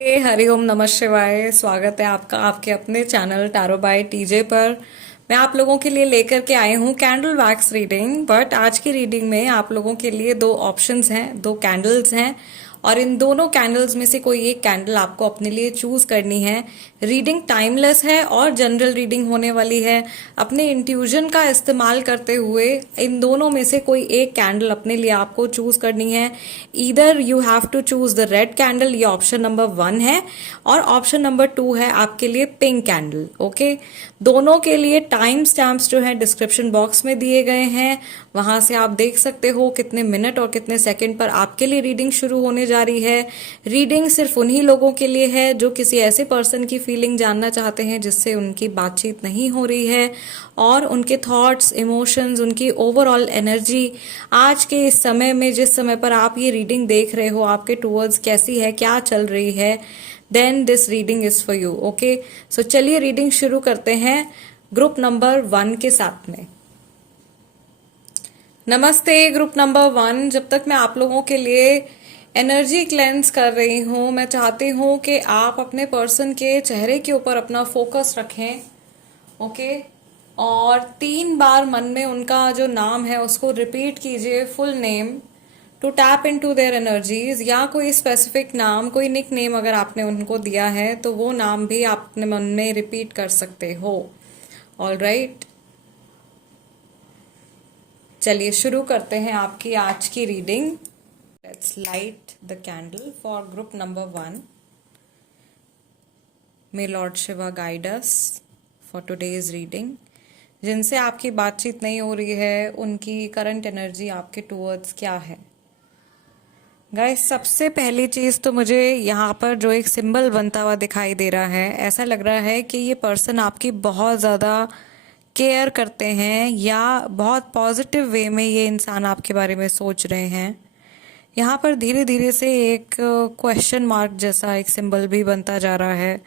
हरिओम नमः शिवाय। स्वागत है आपका आपके अपने चैनल टैरो बाय टीजे पर। मैं आप लोगों के लिए लेकर के आई हूँ कैंडल वैक्स रीडिंग। बट आज की रीडिंग में आप लोगों के लिए दो ऑप्शंस हैं, दो कैंडल्स हैं, और इन दोनों कैंडल्स में से कोई एक कैंडल आपको अपने लिए चूज करनी है। रीडिंग टाइमलेस है और जनरल रीडिंग होने वाली है। अपने इंट्यूजन का इस्तेमाल करते हुए इन दोनों में से कोई एक कैंडल अपने लिए आपको चूज करनी है। Either you have to choose the red candle, ये ऑप्शन नंबर 1 है, और ऑप्शन नंबर 2 है आपके लिए पिंक कैंडल। ओके, दोनों के लिए टाइम स्टैम्प्स जो है डिस्क्रिप्शन बॉक्स में दिए गए हैं। वहां से आप देख सकते हो कितने मिनट और कितने सेकंड पर आपके लिए रीडिंग शुरू होने जा रही है। रीडिंग सिर्फ उन्हीं लोगों के लिए है जो किसी ऐसे पर्सन की फीलिंग जानना चाहते हैं जिससे उनकी बातचीत नहीं हो रही है, और उनके थॉट्स, इमोशंस, उनकी ओवरऑल एनर्जी आज के इस समय में, जिस समय पर आप ये रीडिंग देख रहे हो, आपके टूवर्ड्स कैसी है, क्या चल रही है, then this reading is for you. Okay, so चलिए रीडिंग शुरू करते हैं ग्रुप नंबर 1 के साथ में। नमस्ते ग्रुप नंबर 1। जब तक मैं आप लोगों के लिए एनर्जी क्लेंस कर रही हूं, मैं चाहती हूं कि आप अपने पर्सन के चेहरे के ऊपर अपना फोकस रखें। ओके, और 3 बार मन में उनका जो नाम है उसको रिपीट कीजिए, full name, to tap into their energies. या कोई स्पेसिफिक नाम, कोई निक नेम अगर आपने उनको दिया है तो वो नाम भी आप अपने मन में रिपीट कर सकते हो। ऑल राइट, चलिए शुरू करते हैं आपकी आज की reading. Let's light the candle for group number 1। My lord Shiva guide us for today's reading. जिनसे आपकी बातचीत नहीं हो रही है उनकी करंट एनर्जी आपके टूवर्ड्स क्या है। गाइस, सबसे पहली चीज तो मुझे यहाँ पर जो एक सिंबल बनता हुआ दिखाई दे रहा है, ऐसा लग रहा है कि ये पर्सन आपकी बहुत ज्यादा केयर करते हैं, या बहुत पॉजिटिव वे में ये इंसान आपके बारे में सोच रहे हैं। यहाँ पर धीरे धीरे से एक क्वेश्चन मार्क जैसा एक सिंबल भी बनता जा रहा है।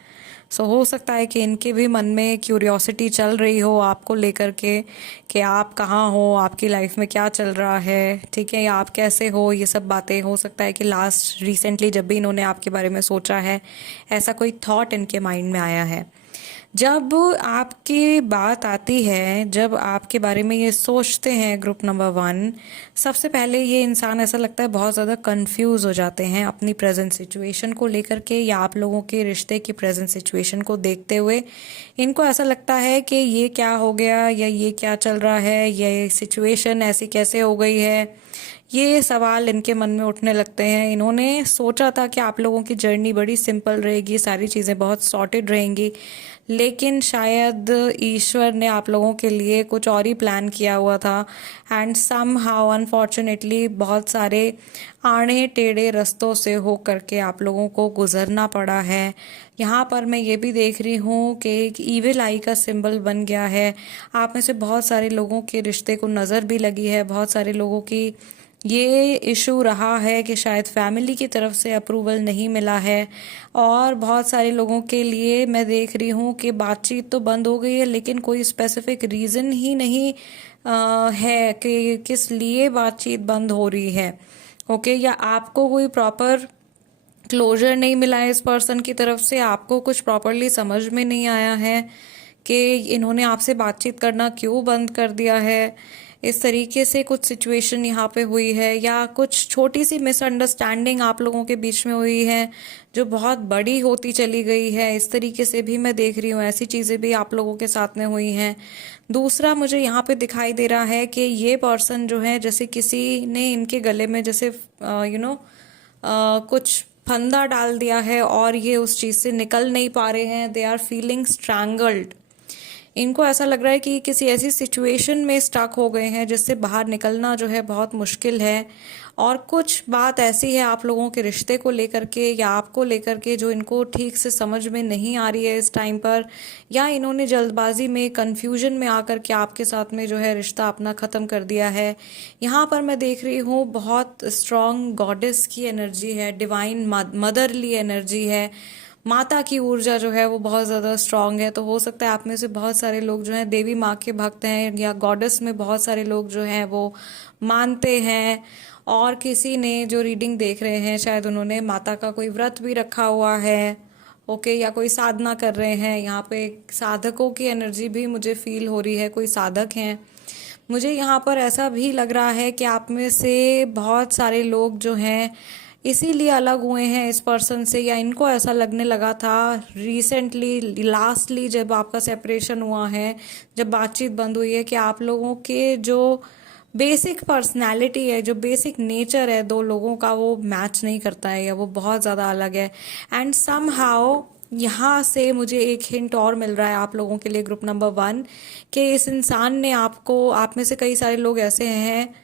सो हो सकता है कि इनके भी मन में क्यूरियोसिटी चल रही हो आपको लेकर के, कि आप कहाँ हो, आपकी लाइफ में क्या चल रहा है, ठीक है, या आप कैसे हो। ये सब बातें हो सकता है कि लास्ट रिसेंटली जब भी इन्होंने आपके बारे में सोचा है, ऐसा कोई थॉट इनके माइंड में आया है। जब आपकी बात आती है, जब आपके बारे में ये सोचते हैं ग्रुप नंबर 1, सबसे पहले ये इंसान ऐसा लगता है बहुत ज़्यादा कंफ्यूज हो जाते हैं अपनी प्रेजेंट सिचुएशन को लेकर के, या आप लोगों के रिश्ते की प्रेजेंट सिचुएशन को देखते हुए इनको ऐसा लगता है कि ये क्या हो गया, या ये क्या चल रहा है, ये सिचुएशन ऐसी कैसे हो गई है। ये सवाल इनके मन में उठने लगते हैं। इन्होंने सोचा था कि आप लोगों की जर्नी बड़ी सिंपल रहेगी, सारी चीज़ें बहुत सॉर्टेड रहेंगी, लेकिन शायद ईश्वर ने आप लोगों के लिए कुछ और ही प्लान किया हुआ था। एंड सम हाउ अनफॉर्चुनेटली बहुत सारे आड़े टेढ़े रास्तों से हो करके आप लोगों को गुजरना पड़ा है। यहाँ पर मैं ये भी देख रही हूँ कि एक ईविल आई का सिंबल बन गया है। आप में से बहुत सारे लोगों के रिश्ते को नज़र भी लगी है, बहुत सारे लोगों की ये इशू रहा है कि शायद फैमिली की तरफ से अप्रूवल नहीं मिला है, और बहुत सारे लोगों के लिए मैं देख रही हूँ कि बातचीत तो बंद हो गई है, लेकिन कोई स्पेसिफिक रीज़न ही नहीं है कि किस लिए बातचीत बंद हो रही है। ओके, या आपको कोई प्रॉपर क्लोजर नहीं मिला है इस पर्सन की तरफ से, आपको कुछ प्रॉपरली समझ में नहीं आया है कि इन्होंने आपसे बातचीत करना क्यों बंद कर दिया है। इस तरीके से कुछ सिचुएशन यहाँ पे हुई है, या कुछ छोटी सी मिसअंडरस्टैंडिंग आप लोगों के बीच में हुई है जो बहुत बड़ी होती चली गई है। इस तरीके से भी मैं देख रही हूँ, ऐसी चीज़ें भी आप लोगों के साथ में हुई हैं। दूसरा, मुझे यहाँ पे दिखाई दे रहा है कि ये पर्सन जो है, जैसे किसी ने इनके गले में जैसे कुछ फंदा डाल दिया है और ये उस चीज़ से निकल नहीं पा रहे हैं। They are feeling strangled. इनको ऐसा लग रहा है कि किसी ऐसी सिचुएशन में स्टक हो गए हैं जिससे बाहर निकलना जो है बहुत मुश्किल है। और कुछ बात ऐसी है आप लोगों के रिश्ते को लेकर के या आपको लेकर के जो इनको ठीक से समझ में नहीं आ रही है इस टाइम पर, या इन्होंने जल्दबाजी में, कंफ्यूजन में आकर के आपके साथ में जो है रिश्ता अपना ख़त्म कर दिया है। यहाँ पर मैं देख रही हूँ बहुत स्ट्रॉन्ग गॉडेस की एनर्जी है, डिवाइन मदरली एनर्जी है, माता की ऊर्जा जो है वो बहुत ज़्यादा स्ट्रांग है। तो हो सकता है आप में से बहुत सारे लोग जो हैं देवी माँ के भक्त हैं, या गॉडेस में बहुत सारे लोग जो हैं वो मानते हैं। और किसी ने जो रीडिंग देख रहे हैं शायद उन्होंने माता का कोई व्रत भी रखा हुआ है, ओके, या कोई साधना कर रहे हैं। यहाँ पे साधकों की एनर्जी भी मुझे फील हो रही है, कोई साधक हैं। मुझे यहाँ पर ऐसा भी लग रहा है कि आप में से बहुत सारे लोग जो हैं इसीलिए अलग हुए हैं इस पर्सन से, या इनको ऐसा लगने लगा था रिसेंटली, लास्टली जब आपका सेपरेशन हुआ है, जब बातचीत बंद हुई है, कि आप लोगों के जो बेसिक पर्सनालिटी है, जो बेसिक नेचर है दो लोगों का, वो मैच नहीं करता है या वो बहुत ज़्यादा अलग है। एंड सम हाउ यहाँ से मुझे एक हिंट और मिल रहा है आप लोगों के लिए, ग्रुप नंबर 1, कि इस इंसान ने आपको, आप में से कई सारे लोग ऐसे हैं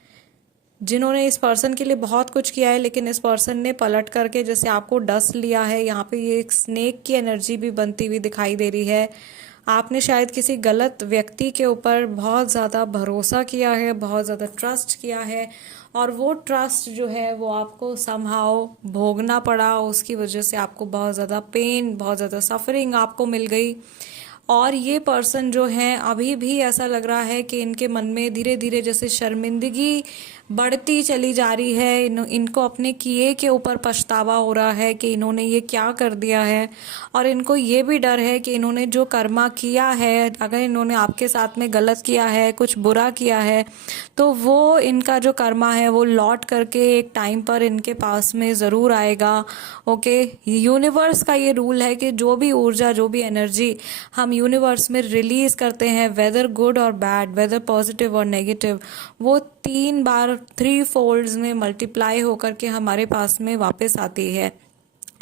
जिन्होंने इस पर्सन के लिए बहुत कुछ किया है, लेकिन इस पर्सन ने पलट करके जैसे आपको डस लिया है। यहाँ पे ये एक स्नेक की एनर्जी भी बनती हुई दिखाई दे रही है। आपने शायद किसी गलत व्यक्ति के ऊपर बहुत ज़्यादा भरोसा किया है, बहुत ज़्यादा ट्रस्ट किया है, और वो ट्रस्ट जो है वो आपको समहाउ भोगना पड़ा। उसकी वजह से आपको बहुत ज़्यादा पेन, बहुत ज़्यादा सफरिंग आपको मिल गई। और ये पर्सन जो हैं अभी भी ऐसा लग रहा है कि इनके मन में धीरे धीरे जैसे शर्मिंदगी बढ़ती चली जा रही है। इनको अपने किए के ऊपर पछतावा हो रहा है कि इन्होंने ये क्या कर दिया है, और इनको ये भी डर है कि इन्होंने जो कर्मा किया है, अगर इन्होंने आपके साथ में गलत किया है, कुछ बुरा किया है, तो वो इनका जो कर्मा है वो लौट करके एक टाइम पर इनके पास में ज़रूर आएगा। ओके, यूनिवर्स का ये रूल है कि जो भी ऊर्जा, जो भी एनर्जी हम यूनिवर्स में रिलीज करते हैं, वेदर गुड और बैड, वेदर पॉजिटिव और नेगेटिव, वो 3 बार 3 फोल्ड्स में मल्टीप्लाई होकर के हमारे पास में वापस आती है।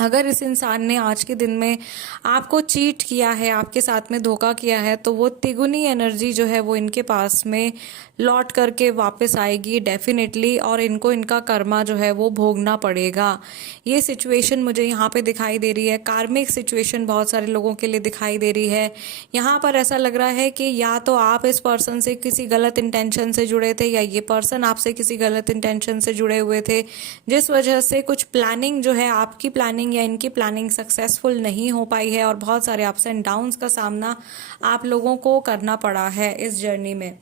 अगर इस इंसान ने आज के दिन में आपको चीट किया है, आपके साथ में धोखा किया है, तो वो तिगुनी एनर्जी जो है वो इनके पास में लौट करके वापस आएगी डेफिनेटली, और इनको इनका कर्मा जो है वो भोगना पड़ेगा। ये सिचुएशन मुझे यहाँ पे दिखाई दे रही है, कार्मिक सिचुएशन बहुत सारे लोगों के लिए दिखाई दे रही है। यहाँ पर ऐसा लग रहा है कि या तो आप इस पर्सन से किसी गलत इंटेंशन से जुड़े थे, या ये पर्सन आपसे किसी गलत इंटेंशन से जुड़े हुए थे, जिस वजह से कुछ प्लानिंग जो है, आपकी प्लानिंग या इनकी प्लानिंग सक्सेसफुल नहीं हो पाई है, और बहुत सारे अप्स एंड डाउन्स का सामना आप लोगों को करना पड़ा है इस जर्नी में।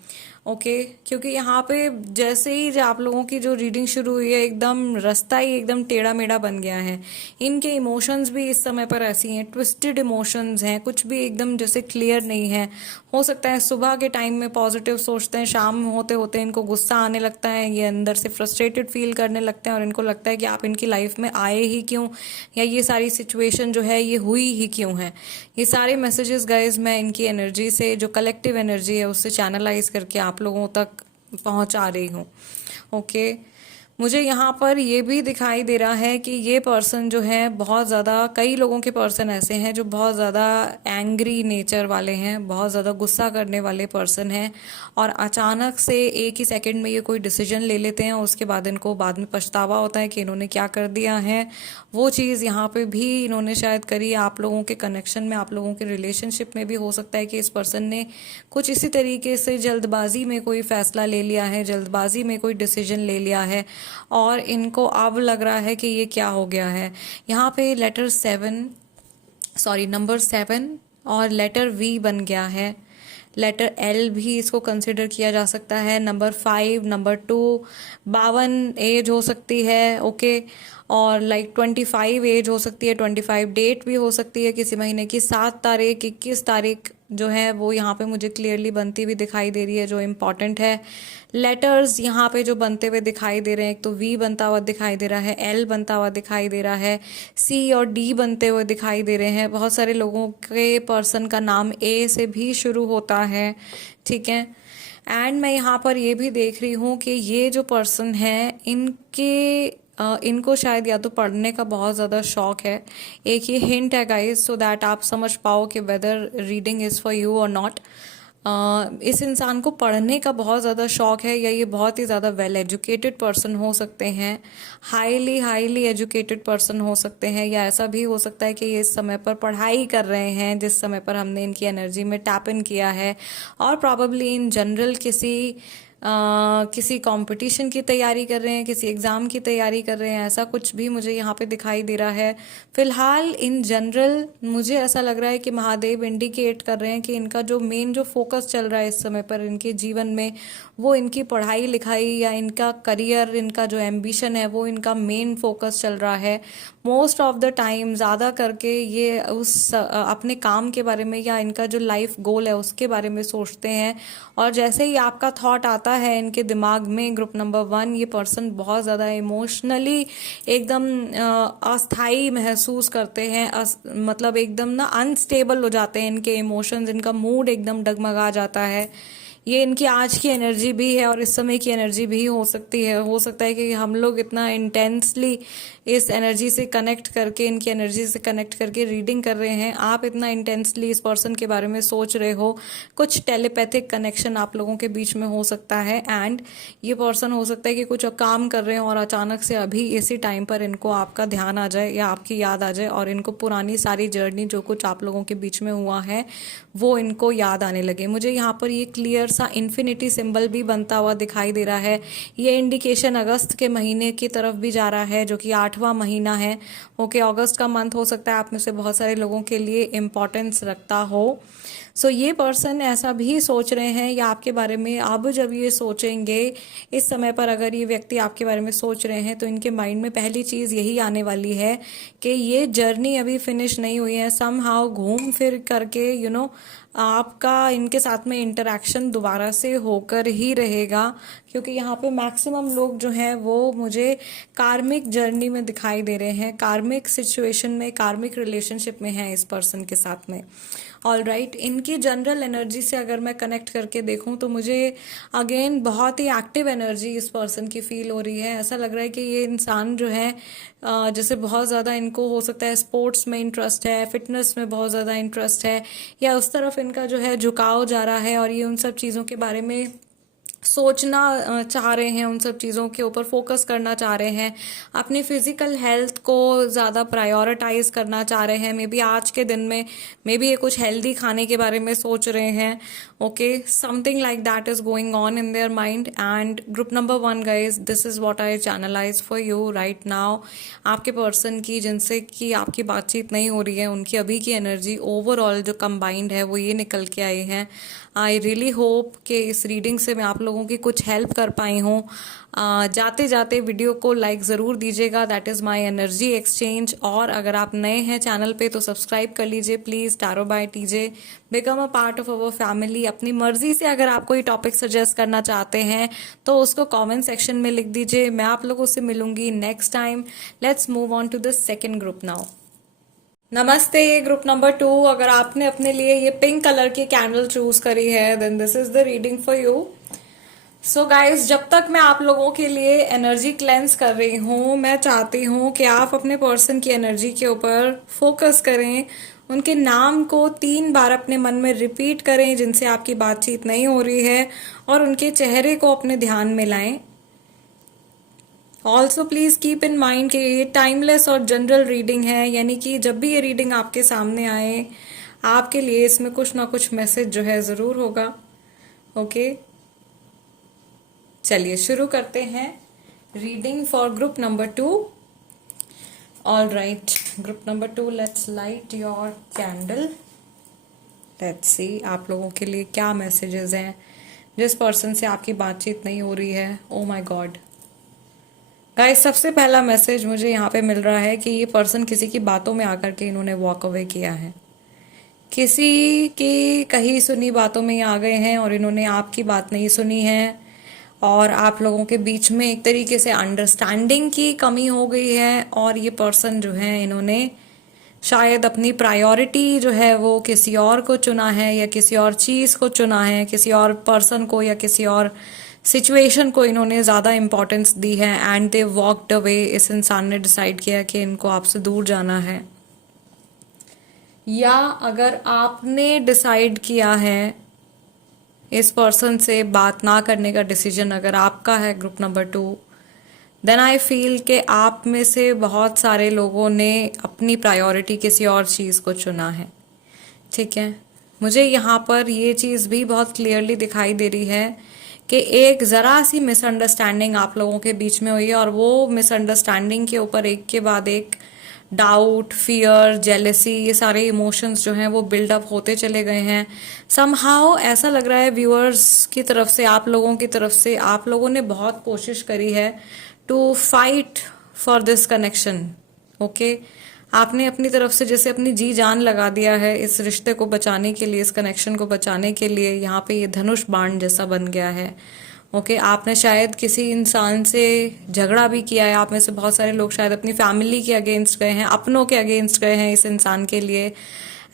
ओके, क्योंकि यहाँ पे जैसे ही आप लोगों की जो रीडिंग शुरू हुई है, एकदम रास्ता ही एकदम टेढ़ा मेढ़ा बन गया है। इनके इमोशंस भी इस समय पर ऐसी हैं, ट्विस्टेड इमोशंस हैं, कुछ भी एकदम जैसे क्लियर नहीं है। हो सकता है सुबह के टाइम में पॉजिटिव सोचते हैं, शाम होते होते इनको गुस्सा आने लगता है, ये अंदर से फ्रस्ट्रेटेड फील करने लगते हैं, और इनको लगता है कि आप इनकी लाइफ में आए ही क्यों, या ये सारी सिचुएशन जो है ये हुई ही क्यों है। ये सारे मैसेजेस गाइज मैं इनकी एनर्जी से, जो कलेक्टिव एनर्जी है, उससे चैनलाइज करके आप लोगों तक पहुंचा रही हूँ। ओके, मुझे यहाँ पर ये भी दिखाई दे रहा है कि ये पर्सन जो है बहुत ज़्यादा, कई लोगों के पर्सन ऐसे हैं जो बहुत ज़्यादा एंग्री नेचर वाले हैं, बहुत ज़्यादा गुस्सा करने वाले पर्सन हैं, और अचानक से एक ही सेकंड में ये कोई डिसीजन ले लेते हैं, उसके बाद इनको बाद में पछतावा होता है कि इन्होंने क्या कर दिया है। वो चीज़ यहाँ पे भी इन्होंने शायद करी। आप लोगों के कनेक्शन में, आप लोगों के रिलेशनशिप में भी हो सकता है कि इस पर्सन ने कुछ इसी तरीके से जल्दबाजी में कोई फैसला ले लिया है, जल्दबाजी में कोई डिसीजन ले लिया है, और इनको अब लग रहा है कि ये क्या हो गया है। यहाँ पे नंबर 7 और लेटर V बन गया है। लेटर L भी इसको कंसिडर किया जा सकता है। नंबर 5, नंबर 2, 52 एज हो सकती है। ओके, और 25 एज हो सकती है, 25 डेट भी हो सकती है, किसी महीने की 7 तारीख, 21 तारीख जो है वो यहाँ पे मुझे क्लियरली बनती हुई दिखाई दे रही है, जो इम्पॉर्टेंट है। लेटर्स यहाँ पे जो बनते हुए दिखाई दे रहे हैं, एक तो V बनता हुआ दिखाई दे रहा है, L बनता हुआ दिखाई दे रहा है, C और D बनते हुए दिखाई दे रहे हैं। बहुत सारे लोगों के पर्सन का नाम A से भी शुरू होता है, ठीक है। एंड मैं यहाँ पर ये भी देख रही हूँ कि ये जो पर्सन है, इनको शायद या तो पढ़ने का बहुत ज़्यादा शौक है। एक ये हिंट है गाइस, सो दैट आप समझ पाओ कि whether reading is for you और नॉट। इस इंसान को पढ़ने का बहुत ज़्यादा शौक है, या ये बहुत ही ज़्यादा वेल एजुकेटेड पर्सन हो सकते हैं, हाईली एजुकेटेड पर्सन हो सकते हैं, या ऐसा भी हो सकता है कि ये इस समय पर पढ़ाई कर रहे हैं जिस समय पर हमने इनकी एनर्जी में टैप इन किया है, और प्रॉबेबली इन जनरल किसी किसी कंपटीशन की तैयारी कर रहे हैं, किसी एग्ज़ाम की तैयारी कर रहे हैं, ऐसा कुछ भी मुझे यहाँ पे दिखाई दे रहा है। फिलहाल इन जनरल मुझे ऐसा लग रहा है कि महादेव इंडिकेट कर रहे हैं कि इनका जो मेन जो फोकस चल रहा है इस समय पर इनके जीवन में, वो इनकी पढ़ाई लिखाई या इनका करियर, इनका जो एम्बिशन है वो इनका मेन फोकस चल रहा है। मोस्ट ऑफ द टाइम ज़्यादा करके ये अपने काम के बारे में या इनका जो लाइफ गोल है उसके बारे में सोचते हैं। और जैसे ही आपका थॉट आता है इनके दिमाग में, ग्रुप नंबर 1, ये पर्सन बहुत ज़्यादा इमोशनली एकदम अस्थाई महसूस करते हैं। मतलब एकदम ना अनस्टेबल हो जाते हैं इनके इमोशंस, इनका मूड एकदम डगमगा जाता है। ये इनकी आज की एनर्जी भी है और इस समय की एनर्जी भी हो सकती है। हो सकता है कि हम लोग इतना इंटेंसली इस एनर्जी से कनेक्ट करके, इनकी एनर्जी से कनेक्ट करके रीडिंग कर रहे हैं। आप इतना इंटेंसली इस पर्सन के बारे में सोच रहे हो, कुछ टेलीपैथिक कनेक्शन आप लोगों के बीच में हो सकता है। एंड ये पर्सन हो सकता है कि कुछ काम कर रहे हो और अचानक से अभी इसी टाइम पर इनको आपका ध्यान आ जाए या आपकी याद आ जाए और इनको पुरानी सारी जर्नी जो कुछ आप लोगों के बीच में हुआ है वो इनको याद आने लगे। मुझे यहाँ पर ये क्लियर सा इन्फिनिटी सिंबल भी बनता हुआ दिखाई दे रहा है। ये इंडिकेशन अगस्त के महीने की तरफ भी जा रहा है जो कि 8वां महीना है। ओके, अगस्त का मंथ हो सकता है आप में से बहुत सारे लोगों के लिए इम्पोर्टेंस रखता हो। सो ये पर्सन ऐसा भी सोच रहे हैं या आपके बारे में अब जब ये सोचेंगे, इस समय पर अगर ये व्यक्ति आपके बारे में सोच रहे हैं तो इनके माइंड में पहली चीज़ यही आने वाली है कि ये जर्नी अभी फिनिश नहीं हुई है। समहाउ घूम फिर करके आपका इनके साथ में इंटरेक्शन दोबारा से होकर ही रहेगा, क्योंकि यहाँ पे मैक्सिमम लोग जो हैं वो मुझे कार्मिक जर्नी में दिखाई दे रहे हैं, कार्मिक सिचुएशन में, कार्मिक रिलेशनशिप में हैं इस पर्सन के साथ में। ऑल राइट, इनकी जनरल एनर्जी से अगर मैं कनेक्ट करके देखूं तो मुझे अगेन बहुत ही एक्टिव एनर्जी इस पर्सन की फील हो रही है। ऐसा लग रहा है कि ये इंसान जो है जैसे बहुत ज़्यादा इनको हो सकता है स्पोर्ट्स में इंटरेस्ट है, फिटनेस में बहुत ज़्यादा इंटरेस्ट है, या उस तरफ इनका जो है झुकाव जा रहा है और ये उन सब चीज़ों के बारे में सोचना चाह रहे हैं, उन सब चीज़ों के ऊपर फोकस करना चाह रहे हैं, अपनी फिजिकल हेल्थ को ज़्यादा प्रायोरिटाइज करना चाह रहे हैं। मे बी आज के दिन में मे बी ये कुछ हेल्दी खाने के बारे में सोच रहे हैं। Okay, something like that is going on in their mind. And group number 1 guys, this is what I channelize for you right now. आपके पर्सन की जिनसे कि आपकी बातचीत नहीं हो रही है, उनकी अभी की एनर्जी ओवरऑल जो कंबाइंड है वो ये निकल के आई है। आई रियली होप कि इस रीडिंग से मैं आप लोगों की कुछ हेल्प कर पाई हूँ। जाते जाते वीडियो को लाइक ज़रूर दीजिएगा, that is my energy exchange. और अगर आप नए हैं चैनल पे तो सब्सक्राइब कर लीजिए please, tarot bye TJ, become a part of our family. अपनी मर्जी से अगर आप कोई टॉपिक सजेस्ट करना चाहते हैं तो उसको कमेंट सेक्शन में लिख दीजिए। मैं आप लोगों से मिलूंगी next time. Let's move on to the second group now. नमस्ते ग्रुप नंबर 2, अगर आपने अपने लिए ये पिंक कलर की कैंडल चूज करी है then this is the reading for you. So guys, जब तक मैं आप लोगों के लिए एनर्जी क्लेंस कर रही हूँ, मैं चाहती हूँ कि आप अपने पर्सन की एनर्जी के ऊपर फोकस करें, उनके नाम को 3 बार अपने मन में रिपीट करें जिनसे आपकी बातचीत नहीं हो रही है, और उनके चेहरे को अपने ध्यान में लाएं। Also please keep in mind कि ये टाइमलेस और जनरल रीडिंग है, यानी कि जब भी ये रीडिंग आपके सामने आए आपके लिए इसमें कुछ ना कुछ मैसेज जो है जरूर होगा। ओके, चलिए शुरू करते हैं reading for group number 2। All right, group number 2, let's light your candle. Let's see आप लोगों के लिए क्या मैसेजेस हैं जिस पर्सन से आपकी बातचीत नहीं हो रही है। ओ माय गॉड गाइस, सबसे पहला मैसेज मुझे यहाँ पे मिल रहा है कि ये पर्सन किसी की बातों में आकर के इन्होंने वॉक अवे किया है, किसी की कही सुनी बातों में ये आ गए हैं और इन्होंने आपकी बात नहीं सुनी है, और आप लोगों के बीच में एक तरीके से अंडरस्टैंडिंग की कमी हो गई है। और ये पर्सन जो है इन्होंने शायद अपनी प्रायोरिटी जो है वो किसी और को चुना है, या किसी और चीज़ को चुना है, किसी और पर्सन को या किसी और सिचुएशन को इन्होंने ज़्यादा इम्पोर्टेंस दी है। And they walked away. इस इंसान ने डिसाइड किया कि इनको आपसे दूर जाना है, या अगर आपने डिसाइड किया है इस पर्सन से बात ना करने का डिसीजन अगर आपका है group number 2, then I feel कि आप में से बहुत सारे लोगों ने अपनी प्रायोरिटी किसी और चीज़ को चुना है। ठीक है, मुझे यहाँ पर ये चीज़ भी बहुत क्लियरली दिखाई दे रही है कि एक ज़रा सी मिसअंडरस्टैंडिंग आप लोगों के बीच में हुई है और वो मिसअंडरस्टैंडिंग के ऊपर एक के बाद एक डाउट, फियर, जेलेसी, ये सारे इमोशंस जो हैं वो बिल्डअप होते चले गए हैं। समहाउ ऐसा लग रहा है व्यूअर्स की तरफ से, आप लोगों की तरफ से, आप लोगों ने बहुत कोशिश करी है to fight for this connection. Okay, आपने अपनी तरफ से जैसे अपनी जी जान लगा दिया है इस रिश्ते को बचाने के लिए, इस कनेक्शन को बचाने के लिए। यहाँ पे ये धनुष बाण जैसा बन गया है। ओके, आपने शायद किसी इंसान से झगड़ा भी किया है। आप में से बहुत सारे लोग शायद अपनी फैमिली के अगेंस्ट गए हैं, अपनों के अगेंस्ट गए हैं इस इंसान के लिए।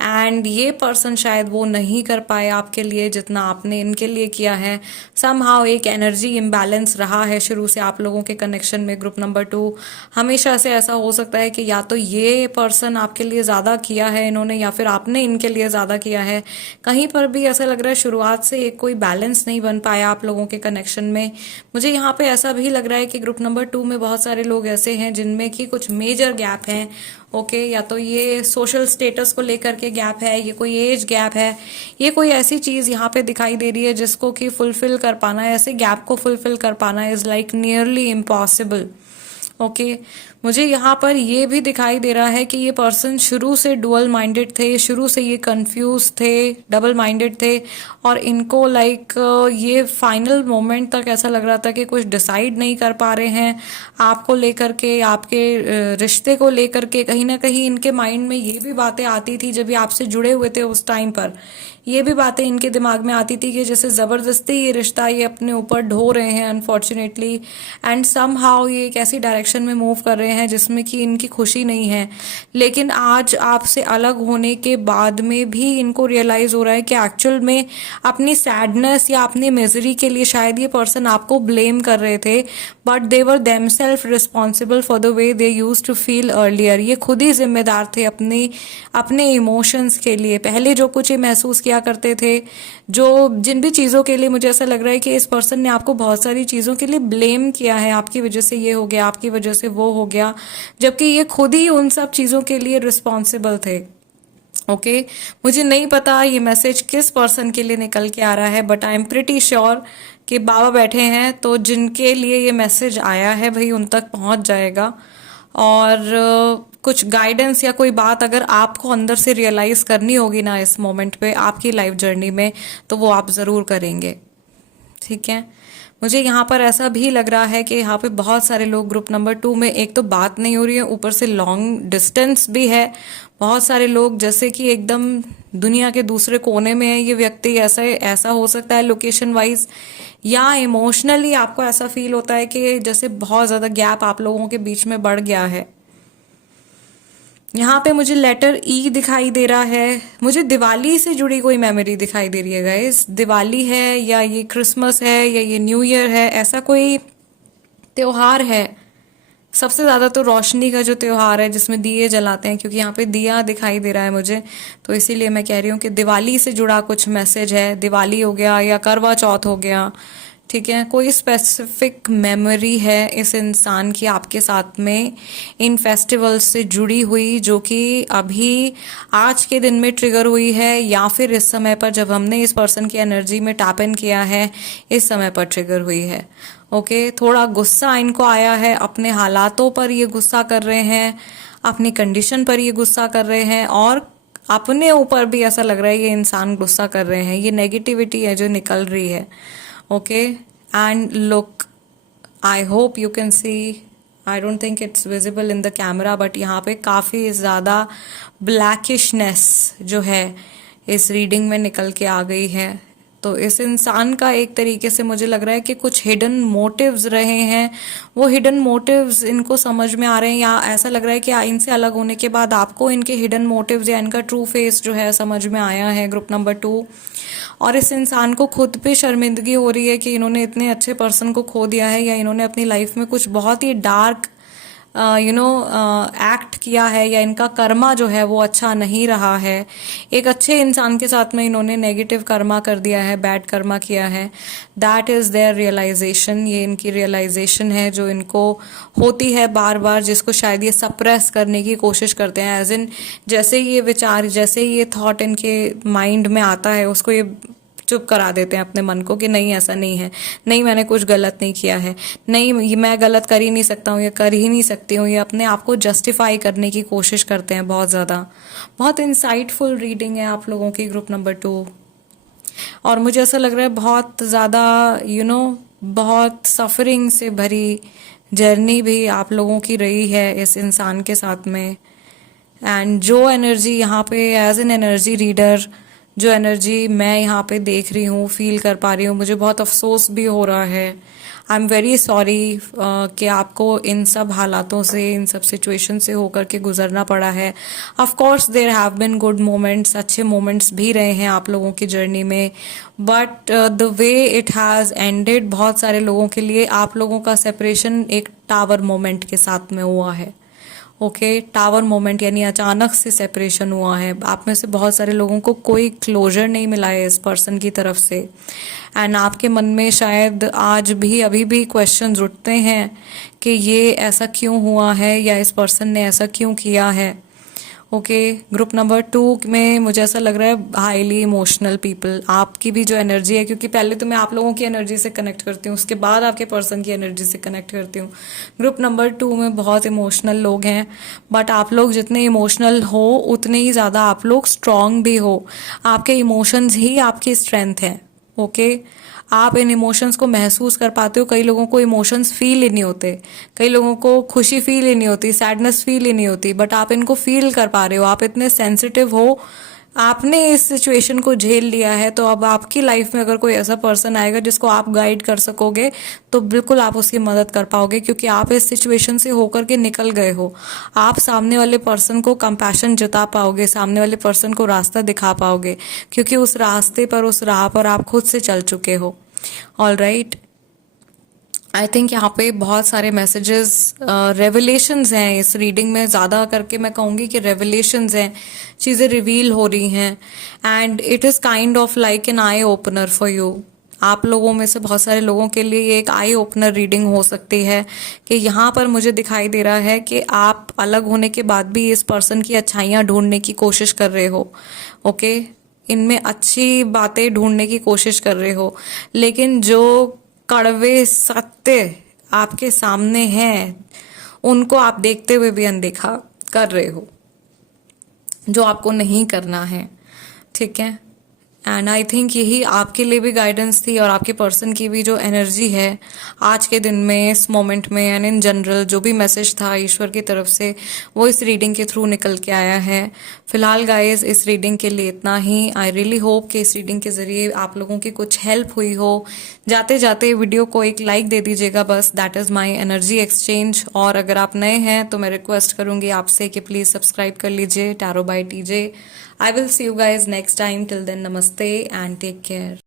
एंड ये पर्सन शायद वो नहीं कर पाए आपके लिए जितना आपने इनके लिए किया है। समहाउ एक एनर्जी इम्बैलेंस रहा है शुरू से आप लोगों के कनेक्शन में। ग्रुप नंबर 2, हमेशा से ऐसा हो सकता है कि या तो ये पर्सन आपके लिए ज़्यादा किया है इन्होंने, या फिर आपने इनके लिए ज़्यादा किया है। कहीं पर भी ऐसा लग रहा है शुरुआत से एक कोई बैलेंस नहीं बन पाया आप लोगों के कनेक्शन में। मुझे यहाँ पे ऐसा भी लग रहा है कि ग्रुप नंबर 2 में बहुत सारे लोग ऐसे हैं जिनमें कि कुछ मेजर गैप हैं। ओके, या तो ये सोशल स्टेटस को लेकर के गैप है, ये कोई एज गैप है, ये कोई ऐसी चीज यहाँ पे दिखाई दे रही है जिसको कि फुलफिल कर पाना, ऐसे गैप को फुलफिल कर पाना is like nearly impossible. Okay, मुझे यहाँ पर ये भी दिखाई दे रहा है कि ये पर्सन शुरू से डुअल माइंडेड थे, शुरू से ये कंफ्यूज थे, डबल माइंडेड थे, और इनको लाइक ये फाइनल मोमेंट तक ऐसा लग रहा था कि कुछ डिसाइड नहीं कर पा रहे हैं आपको लेकर के, आपके रिश्ते को लेकर के। कहीं ना कहीं इनके माइंड में ये भी बातें आती थी जब ये आपसे जुड़े हुए थे उस टाइम पर, ये भी बातें इनके दिमाग में आती थी कि जैसे जबरदस्ती ये रिश्ता ये अपने ऊपर ढो रहे हैं अनफॉर्चुनेटली, एंड सम हाउ ये एक ऐसी डायरेक्शन में मूव कर रहे हैं जिसमें कि इनकी खुशी नहीं है। लेकिन आज आपसे अलग होने के बाद में भी इनको रियलाइज हो रहा है कि एक्चुअल में अपनी सैडनेस या अपनी मिजरी के लिए शायद ये पर्सन आपको ब्लेम कर रहे थे, but they were themselves responsible for the way they used to feel earlier. ये खुद ही जिम्मेदार थे अपने इमोशंस के लिए। पहले जो कुछ ये महसूस किया करते थे, जो जिन भी चीज़ों के लिए मुझे ऐसा लग रहा है कि इस पर्सन ने आपको बहुत सारी चीज़ों के लिए ब्लेम किया है, आपकी वजह से ये हो गया, आपकी वजह से वो हो गया, जबकि ये खुद ही उन सब चीज़ों के लिए रिस्पॉन्सिबल थे। ओके, मुझे नहीं पता ये मैसेज किस पर्सन के लिए निकल के आ रहा है, but I am pretty sure कि बाबा बैठे हैं तो जिनके लिए ये मैसेज आया है भाई उन तक पहुंच जाएगा। और कुछ गाइडेंस या कोई बात अगर आपको अंदर से रियलाइज करनी होगी ना इस मोमेंट पे आपकी लाइफ जर्नी में, तो वो आप ज़रूर करेंगे। ठीक है, मुझे यहाँ पर ऐसा भी लग रहा है कि यहाँ पे बहुत सारे लोग ग्रुप नंबर 2 में, एक तो बात नहीं हो रही है, ऊपर से लॉन्ग डिस्टेंस भी है। बहुत सारे लोग जैसे कि एकदम दुनिया के दूसरे कोने में है ये व्यक्ति, ऐसा हो सकता है लोकेशन वाइज, या इमोशनली आपको ऐसा फील होता है कि जैसे बहुत ज़्यादा गैप आप लोगों के बीच में बढ़ गया है। यहाँ पे मुझे लेटर ई दिखाई दे रहा है। मुझे दिवाली से जुड़ी कोई मेमोरी दिखाई दे रही है गाइस। दिवाली है या ये क्रिसमस है या ये न्यू ईयर है, ऐसा कोई त्योहार है। सबसे ज़्यादा तो रोशनी का जो त्योहार है जिसमें दिए जलाते हैं, क्योंकि यहाँ पे दिया दिखाई दे रहा है मुझे, तो इसीलिए मैं कह रही हूँ कि दिवाली से जुड़ा कुछ मैसेज है। दिवाली हो गया या करवा चौथ हो गया, ठीक है, कोई स्पेसिफिक मेमोरी है इस इंसान की आपके साथ में इन फेस्टिवल्स से जुड़ी हुई, जो कि अभी आज के दिन में ट्रिगर हुई है, या फिर इस समय पर जब हमने इस पर्सन की एनर्जी में टैप इन किया है इस समय पर ट्रिगर हुई है। ओके, थोड़ा गुस्सा इनको आया है, अपने हालातों पर ये गुस्सा कर रहे हैं, अपनी कंडीशन पर ये गुस्सा कर रहे हैं, और अपने ऊपर भी ऐसा लग रहा है ये इंसान गुस्सा कर रहे हैं। ये नेगेटिविटी है जो निकल रही है। Okay, and look, I hope you can see, I don't think it's visible in the camera, but यहाँ पे काफ़ी ज़्यादा ब्लैकिशनेस जो है इस रीडिंग में निकल के आ गई है। तो इस इंसान का एक तरीके से मुझे लग रहा है कि कुछ हिडन मोटिव्स रहे हैं, वो हिडन मोटिव्स इनको समझ में आ रहे हैं, या ऐसा लग रहा है कि इनसे अलग होने के बाद आपको इनके हिडन मोटिव्स या इनका ट्रू फेस जो है समझ में आया है ग्रुप नंबर 2। और इस इंसान को खुद पे शर्मिंदगी हो रही है कि इन्होंने इतने अच्छे पर्सन को खो दिया है, या इन्होंने अपनी लाइफ में कुछ बहुत ही डार्क एक्ट किया है, या इनका कर्मा जो है वो अच्छा नहीं रहा है। एक अच्छे इंसान के साथ में इन्होंने नेगेटिव कर्मा कर दिया है, बैड कर्मा किया है। दैट इज देयर रियलाइजेशन, ये इनकी रियलाइजेशन है जो इनको होती है बार बार, जिसको शायद ये सप्रेस करने की कोशिश करते हैं। एज इन जैसे ये विचार, जैसे ये थॉट इनके माइंड में आता है, उसको ये चुप करा देते हैं अपने मन को कि नहीं ऐसा नहीं है, नहीं मैंने कुछ गलत नहीं किया है, नहीं मैं गलत कर ही नहीं सकता हूँ, ये कर ही नहीं सकती हूँ, ये अपने आप को जस्टिफाई करने की कोशिश करते हैं बहुत ज़्यादा। बहुत इंसाइटफुल रीडिंग है आप लोगों की ग्रुप नंबर 2। और मुझे ऐसा लग रहा है बहुत ज़्यादा बहुत सफरिंग से भरी जर्नी भी आप लोगों की रही है इस इंसान के साथ में। एंड जो एनर्जी यहाँ पे एज एन एनर्जी रीडर, जो एनर्जी मैं यहाँ पे देख रही हूँ, फील कर पा रही हूँ, मुझे बहुत अफसोस भी हो रहा है। आई एम वेरी सॉरी कि आपको इन सब हालातों से, इन सब सिचुएशन से होकर के गुजरना पड़ा है। Of course there have been good moments, अच्छे मोमेंट्स भी रहे हैं आप लोगों की जर्नी में, but the way it has ended, बहुत सारे लोगों के लिए आप लोगों का सेपरेशन एक टावर मोमेंट के साथ में हुआ है। ओके, टावर मोमेंट यानी अचानक से सेपरेशन हुआ है। आप में से बहुत सारे लोगों को कोई क्लोजर नहीं मिला है इस पर्सन की तरफ से। एंड आपके मन में शायद आज भी अभी भी क्वेश्चंस उठते हैं कि ये ऐसा क्यों हुआ है या इस पर्सन ने ऐसा क्यों किया है। ओके, ग्रुप नंबर 2 में मुझे ऐसा लग रहा है हाईली इमोशनल पीपल, आपकी भी जो एनर्जी है, क्योंकि पहले तो मैं आप लोगों की एनर्जी से कनेक्ट करती हूँ, उसके बाद आपके पर्सन की एनर्जी से कनेक्ट करती हूँ। ग्रुप नंबर 2 में बहुत इमोशनल लोग हैं, बट आप लोग जितने इमोशनल हो उतने ही ज़्यादा आप लोग स्ट्रांग भी हो। आपके इमोशंस ही आपकी स्ट्रेंथ है। ओके, आप इन इमोशंस को महसूस कर पाते हो। कई लोगों को इमोशंस फील ही नहीं होते, कई लोगों को खुशी फील ही नहीं होती, सैडनेस फील ही नहीं होती, बट आप इनको फील कर पा रहे हो। आप इतने सेंसिटिव हो, आपने इस सिचुएशन को झेल लिया है, तो अब आपकी लाइफ में अगर कोई ऐसा पर्सन आएगा जिसको आप गाइड कर सकोगे तो बिल्कुल आप उसकी मदद कर पाओगे, क्योंकि आप इस सिचुएशन से होकर के निकल गए हो। आप सामने वाले पर्सन को कंपैशन जता पाओगे, सामने वाले पर्सन को रास्ता दिखा पाओगे, क्योंकि उस रास्ते पर, उस राह पर आप खुद से चल चुके हो। ऑल राइट, आई थिंक यहाँ पे बहुत सारे मैसेजेस, रेवलेशंस हैं इस रीडिंग में। ज़्यादा करके मैं कहूँगी कि रेवलेशंस हैं, चीज़ें रिवील हो रही हैं, and it is kind of like an eye opener for you. आप लोगों में से बहुत सारे लोगों के लिए ये एक आई ओपनर रीडिंग हो सकती है कि यहाँ पर मुझे दिखाई दे रहा है कि आप अलग होने के बाद भी इस पर्सन की अच्छाइयाँ ढूंढने की कोशिश कर रहे हो। ओके, इनमें अच्छी बातें ढूंढने की कोशिश कर रहे हो, लेकिन जो कड़वे सत्य आपके सामने हैं उनको आप देखते हुए भी अनदेखा कर रहे हो, जो आपको नहीं करना है। ठीक है, एंड आई थिंक यही आपके लिए भी गाइडेंस थी, और आपके पर्सन की भी जो एनर्जी है आज के दिन में, इस मोमेंट में, एंड इन जनरल जो भी मैसेज था ईश्वर की तरफ से, वो इस रीडिंग के थ्रू निकल के आया है। फिलहाल गाइस इस रीडिंग के लिए इतना ही। आई रियली होप कि इस रीडिंग के जरिए आप लोगों की कुछ हेल्प हुई हो। जाते जाते वीडियो को एक लाइक दे दीजिएगा बस, that is my energy exchange. और अगर आप नए हैं तो मैं रिक्वेस्ट करूंगी आपसे कि प्लीज़ सब्सक्राइब कर लीजिए tarot bye TJ. I will see you guys next time. Till then, namaste and take care.